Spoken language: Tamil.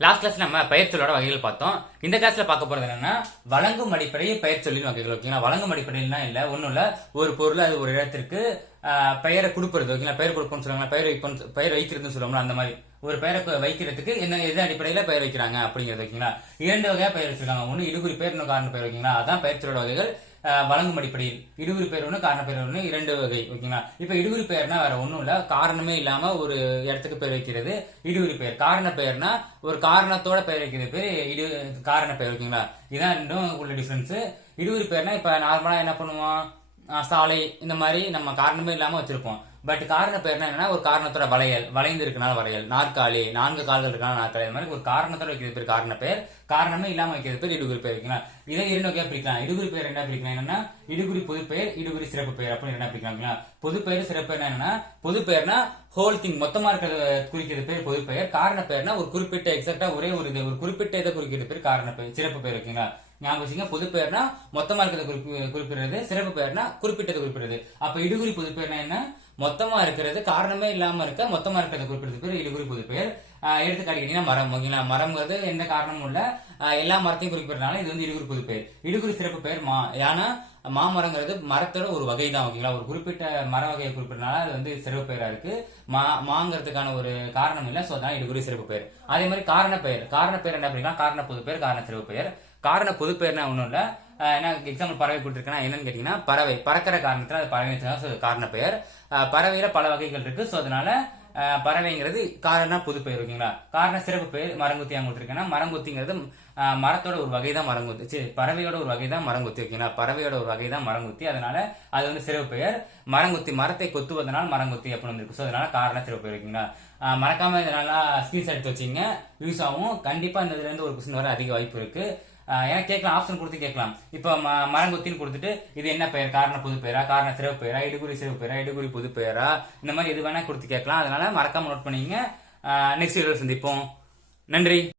லாஸ்ட் கிளாஸ் நம்ம பெயர் சொல்லோட வகைகள் பார்த்தோம். இந்த கிளாஸ்ல பார்க்க போறது என்னன்னா வழங்கும் அடிப்படையில் பெயர் சொல்லின் வகைகள். ஓகேங்களா, வழங்கும் அடிப்படையில்னா இல்ல ஒன்னும் இல்ல, ஒரு பொருள் அது ஒரு இடத்திற்கு பெயரை கொடுப்பது. ஓகேங்களா, பெயர் கொடுப்போம்னு சொல்லுவாங்க, பெயர் வைக்கிறதுன்னு சொல்லுவாங்க. அந்த மாதிரி ஒரு பெயரை வைக்கிறதுக்கு என்ன எது அடிப்படையில பெயர் வைக்கிறாங்க அப்படிங்கிறது. ஓகேங்களா, இரண்டு வகையா பெயர் வச்சிருக்காங்க. ஒன்னு இடுகுறி பெயர், இன்னும் காரண பெயர். ஓகேங்களா, அதான் பெயர் சொல்லோட வகைகள். வழங்கும் அடிப்படையில் இடுகுறி பெயர் ஒன்று, காரண பெயர் ஒன்று, இரண்டு வகை. ஓகேங்களா, இப்ப இடுகுறி பெயர்னா வேற ஒன்றும் இல்ல, காரணமே இல்லாம ஒரு இடத்துக்கு பெயர் வைக்கிறது இடுகுறி பெயர். காரண பெயர்னா ஒரு காரணத்தோட பெயர் வைக்கிறது பேர் காரண பெயர். ஓகேங்களா, இதான் ரெண்டும் உள்ள டிஃபரன்ஸ். இடுகுறி பெயர்னா இப்ப நார்மலா என்ன பண்ணுவோம், சாலை இந்த மாதிரி நம்ம காரணமே இல்லாம வச்சிருப்போம். பட் காரண பெயர்னா என்னன்னா ஒரு காரணத்தோட வளைந்து இருக்கனால வளையல், நாற்காலி, 4 கால்கள் இருக்கனால நாற்காலி. இந்த மாதிரி ஒரு காரணத்தோட வைக்கிறது பேர் காரண பெயர். காரணமே இல்லாம வைக்கிறது பேர் இடுகுறி பெயர். ஓகேங்களா, இதை இரண்டு வகையா பிரிக்கலாம். இடுகுறி பெயர் என்ன பிரிக்கலாம் என்னன்னா இடுகுறி பொது பெயர், இடுகுறி சிறப்பு பெயர் அப்படின்னு என்ன பிரிக்கலாம். பொது பெயர் சிறப்பு பெயர் என்னன்னா பொது பெயர்னா ஹோல் திங் மொத்தமா இருக்கிறத குறிக்கிறது பேர் பொது பெயர். காரண பெயர்னா ஒரு குறிப்பிட்ட எக்ஸாக்டா ஒரே ஒரு குறிப்பிட்ட இதை குறிக்கிறது பேர் காரண பெயர், சிறப்பு பெயர். ஓகேங்களா, ஞாபகம் வச்சுங்க, பொது பெயர்னா மொத்தமா இருக்கிறத குறிப்பிடுறது, சிறப்பு பெயர்னா குறிப்பிட்டதை குறிப்பிடுறது. அப்ப இடுகுறி பொது பெயர்னா என்ன, மொத்தமா இருக்கிறது, காரணமே இல்லாம இருக்க மொத்தமா இருக்கிறத குறிப்பிடுறது பேர் இடுகுறி பொது பெயர். எடுத்துக்காட்டிங்கன்னா மரம். ஓகேங்களா, மரம்ங்கிறது எந்த காரணமும் இல்ல, எல்லா மரத்தையும் குறிப்பிடுறதுனால இது வந்து இடுகுறி பொது பெயர். இடுகுறி சிறப்பு பெயர் மா. ஏன்னா மாமரங்கிறது மரத்தோட ஒரு வகை தான். ஓகேங்களா, ஒரு குறிப்பிட்ட மர வகையை குறிப்பிட்டனால அது வந்து சிறப்பு பெயரா இருக்கு. மாங்கிறதுக்கான ஒரு காரணம் இல்ல, சோ அதான் இடுகுறி சிறப்பு பெயர். அதே மாதிரி காரண பெயர். காரண பெயர் என்ன அப்படின்னா காரண பொது பெயர், காரண சிறப்பு பெயர். காரண பொது பெயர்னா ஒண்ணும் இல்ல, என்ன எக்ஸாம்பிள் பறவை கொடுத்துருக்கேன்னா என்னன்னு கேட்டீங்கன்னா பறவை பறக்கிற காரணத்துல அது பறவை காரண பெயர். பறவையில பல வகைகள் இருக்கு, சோ அதனால பறவைங்கிறது காரண பொது பெயர். ஓகேங்களா, காரண சிறப்பு பெயர் மரங்குத்தி கொடுத்துருக்கேன்னா மரங்குத்திங்கிறது மரத்தோட ஒரு வகை தான் மரங்குத்தி, சரி பறவையோட ஒரு வகை தான் மரங்குத்தி. ஓகேங்களா, பறவையோட ஒரு வகை தான் மரங்குத்தி, அதனால அது வந்து சிறப்பு பெயர். மரங்குத்தி மரத்தை கொத்துவதனால மரங்குத்தி அப்படின்னு இருக்கு, சோ அதனால காரண சிறப்பு பெயர். ஓகேங்களா, மறக்காம இதனால ஸ்கிரீன்ஷாட் எடுத்து வச்சிங்க, யூஸ் ஆகும். கண்டிப்பா இந்த இதுல இருந்து ஒரு கொஸ்டின் வர அதிக வாய்ப்பு இருக்கு. ஏன்னா கேட்கலாம், ஆப்ஷன் கொடுத்து கேட்கலாம். இப்ப மரங்கொத்தின்னு கொடுத்துட்டு இது என்ன பெயர், காரண பொது பெயரா, காரண சிறப்பு பெயரா, இடுகுறி சிறப்பு பெயரா, இடுகுறி பொது பெயரா, இந்த மாதிரி எது வேணா கொடுத்து கேட்கலாம். அதனால மறக்காம நோட் பண்ணிங்க. நெக்ஸ்ட் வீடியோல சந்திப்போம். நன்றி.